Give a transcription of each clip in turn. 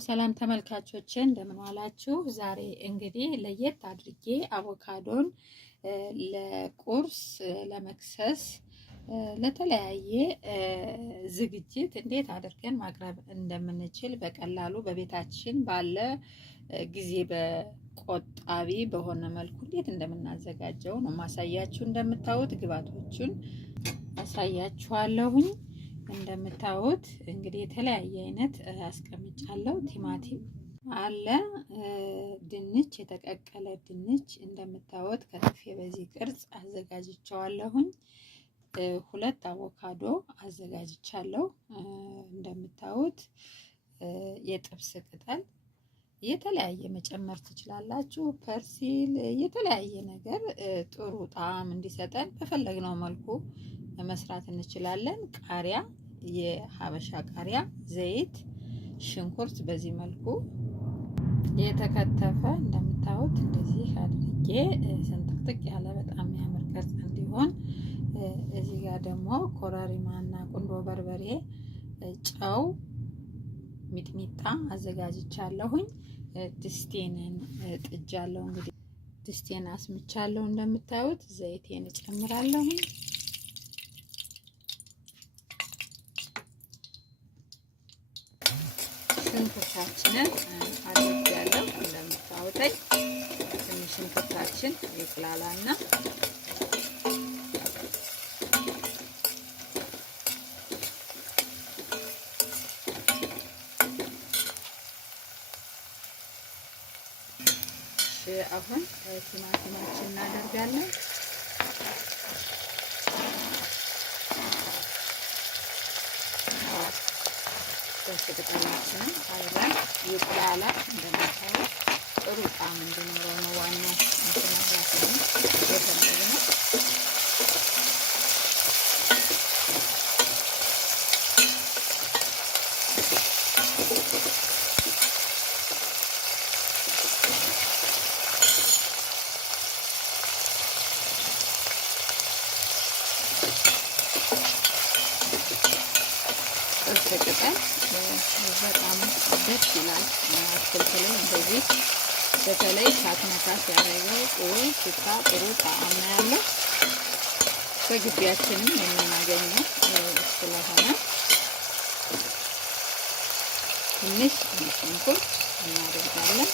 ሰላም ተመልካቾቼ እንደምን ዋላችሁ። ዛሬ እንግዲህ ለየት አድርጌ አቮካዶን ለቁርስ፣ ለመክሰስ፣ ለተለያየ ዝግጅት እንዴት አድርገን ማቅረብ እንደምንችል በቀላሉ በቤታችን ባለ ጊዜ በቆጣቢ በሆነ መልኩ እንዴት እንደምናዘጋጀው ነው ማሳያችሁ። እንደምታዩት ግብአቶቹን አሳያችኋለሁኝ። እንደምታዩት እንግዲህ የተለያየ አይነት አስቀምጫለሁ። ቲማቲም አለ፣ ድንች፣ የተቀቀለ ድንች እንደምታዩት ከትፌ በዚህ ቅርጽ አዘጋጅቻለሁኝ። 2 አቮካዶ አዘጋጅቻለሁ። እንደምታዩት የጥብስ ቅጠል የተለያየ መጨመር ትችላላችሁ። ፐርሲል፣ የተለያየ ነገር ጥሩ ጣዕም እንዲሰጠን በፈለግነው መልኩ መስራት እንችላለን። ቃሪያ፣ የሀበሻ ቃሪያ፣ ዘይት፣ ሽንኩርት በዚህ መልኩ የተከተፈ እንደምታዩት እንደዚህ አድርጌ ስንጥቅጥቅ ያለ በጣም የሚያምር ቅርጽ እንዲሆን። እዚህ ጋር ደግሞ ኮረሪማና ቁንዶ በርበሬ፣ ጨው፣ ሚጥሚጣ አዘጋጅቻለሁኝ። ድስቴንን ጥጃለሁ። እንግዲህ ድስቴን አስምቻለሁ። እንደምታዩት ዘይቴን እጨምራለሁኝ። ሽንኩርታችንን አድርጌያለሁ። እንደምታዩት ትንሽ ሽንኩርታችን ይቁላላና አሁን ቲማቲማችን እናደርጋለን። ቅጠላችንን አብረን ይቁላላ። እንደምታዩት ጥሩ ጣዕም እንዲኖረው ነው ዋናው እንትናችን የተፈለገው። ቅጠል በጣም ደስ ይላል። አትክልት ላይ እንደዚህ በተለይ ሳትነካ ሲያደርገው ጥሩ ሽታ፣ ጥሩ ጣዕም ነው ያለው። በግቢያችንም የምናገኘው ስለሆነ ትንሽ ሽንኩርት እናደርጋለን።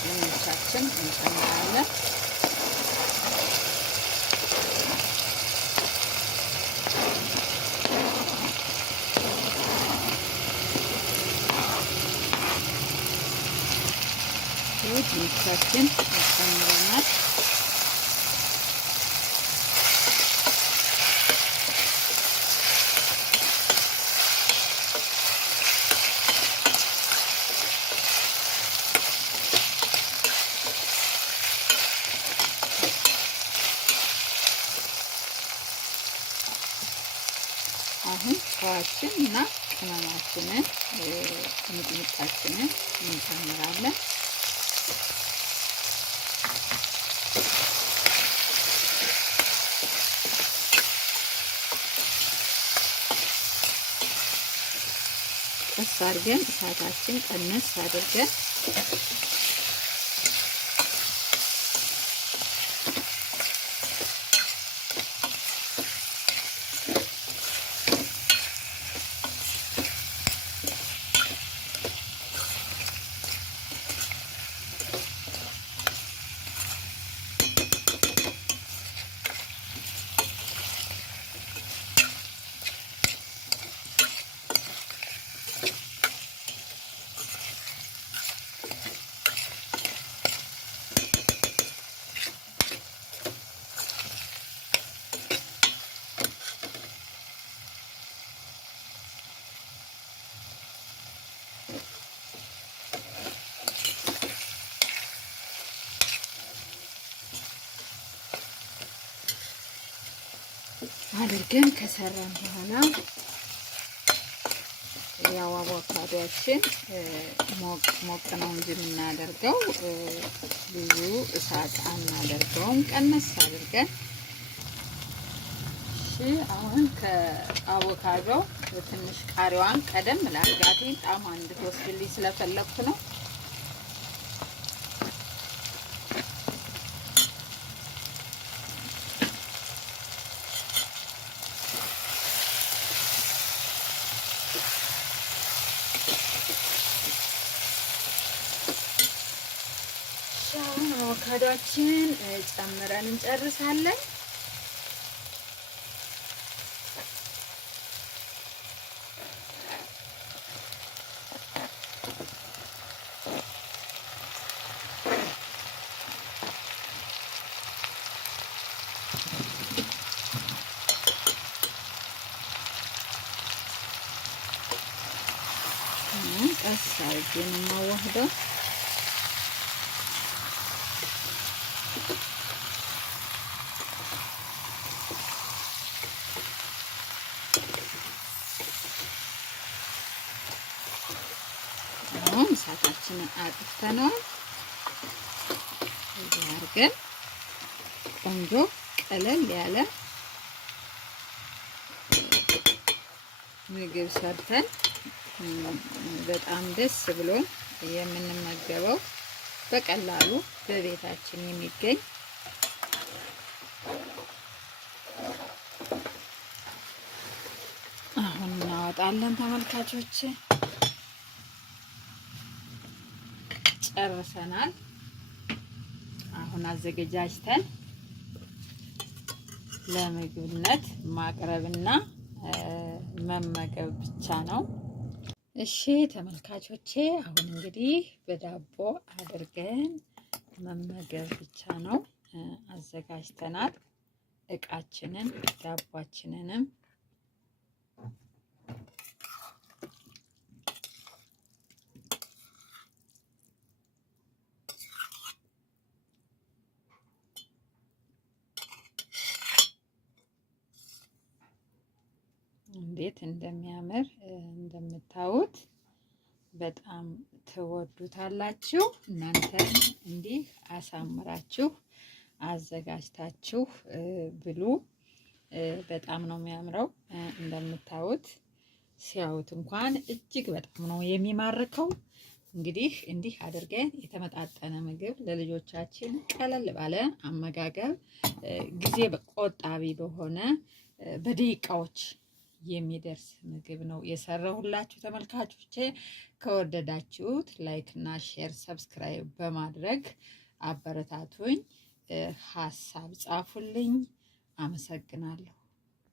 ድንቻችን እንጨምራለን። ድንቻችን ጨምረናል። አሁን ጨዋችን እና ቅመማችንን ሚጥሚጣችንን እንጨምራለን። ቀስ አድርገን እሳታችን ቀነስ አድርገን አድርገን ከሰራን በኋላ ያው አቮካዶችን ሞቅ ነው እንጂ የምናደርገው ብዙ እሳት አናደርገውም፣ ቀነስ አድርገን። እሺ አሁን ከአቮካዶ ትንሽ ቃሪዋን ቀደም ላድርጋት ጣዕሟ እንድትወስድልኝ ስለፈለኩ ነው። አቮካዶችን ጨምረን እንጨርሳለን። ቀስ አድርጌ ነው የማዋህደው። አሁን እሳታችንን አጥፍተነዋል። እዚህ አድርገን ቆንጆ ቀለል ያለ ምግብ ሰርተን በጣም ደስ ብሎን የምንመገበው በቀላሉ በቤታችን የሚገኝ አሁን እናወጣለን። ተመልካቾች ጨርሰናል። አሁን አዘገጃጅተን ለምግብነት ማቅረብና መመገብ ብቻ ነው። እሺ ተመልካቾቼ አሁን እንግዲህ በዳቦ አድርገን መመገብ ብቻ ነው። አዘጋጅተናል እቃችንን ዳቧችንንም እንዴት እንደሚያምር እንደምታዩት በጣም ትወዱታላችሁ። እናንተም እንዲህ አሳምራችሁ አዘጋጅታችሁ ብሉ። በጣም ነው የሚያምረው። እንደምታዩት ሲያዩት እንኳን እጅግ በጣም ነው የሚማርከው። እንግዲህ እንዲህ አድርገን የተመጣጠነ ምግብ ለልጆቻችን ቀለል ባለ አመጋገብ ጊዜ ቆጣቢ በሆነ በደቂቃዎች የሚደርስ ምግብ ነው የሰራሁላችሁ። ተመልካቾቼ ከወደዳችሁት ላይክ እና ሼር ሰብስክራይብ በማድረግ አበረታቱኝ። ሀሳብ ጻፉልኝ። አመሰግናለሁ።